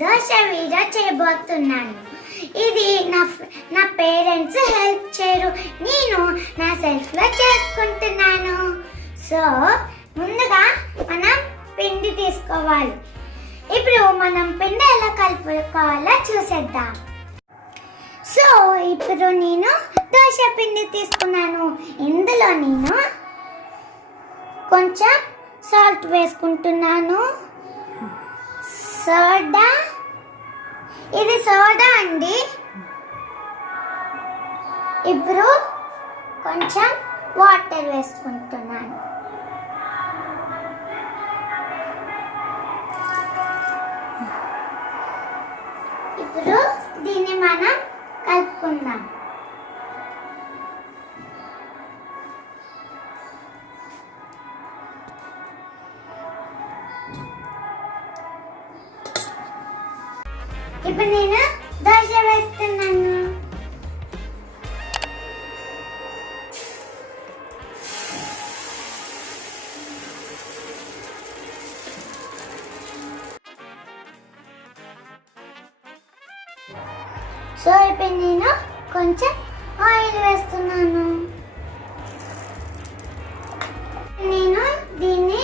Dosa video చేయబోతున్నాను. ఇది నా పేరెంట్స్ హెల్ప్ చేయరు, నేను నా సెల్ఫ్లో చేసుకుంటున్నాను. సో ముందుగా మనం పిండి తీసుకోవాలి. ఇప్పుడు మనం పిండి ఎలా కలుపుకోవాలో చూసేద్దాం. సో ఇప్పుడు నేను దోశ పిండి తీసుకున్నాను. ఇందులో నేను కొంచెం సాల్ట్ వేసుకుంటున్నాను. సోడా, ఇది సోడా అండి. ఇప్పుడు కొంచెం వాటర్ వేసుకుంటున్నాను. ఇప్పుడు దీన్ని మనం కలుపుకుందాం. ఇప్పుడు నేను దోశ వేస్తున్నాను. సో ఇప్పుడు నేను కొంచెం ఆయిల్ వేస్తున్నాను. నేను దీన్ని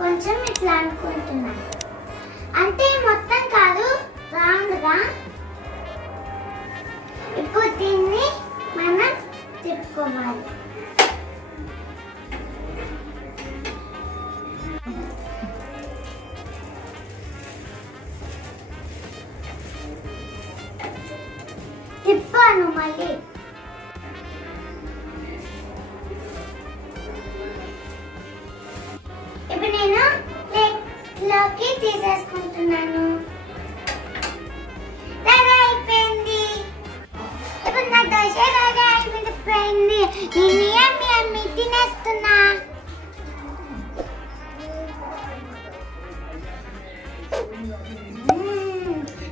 కొంచెం ఇట్లా అనుకుంటున్నాను, అంటే మొత్తం కాదు, రౌండ్గా. ఇప్పుడు దీన్ని మనం తిప్పుకోవాలి. తిప్పాను మళ్ళీ. ఇప్పుడు నేను ప్లేట్లోకి తీసేసుకుంటున్నాను. రెడీ అయిపోయింది. ఇప్పుడు నా దోశ రెడీ అయిపోయింది. నేను యమ్మీ యమ్మీ తినేస్తున్నా.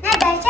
నా దోశ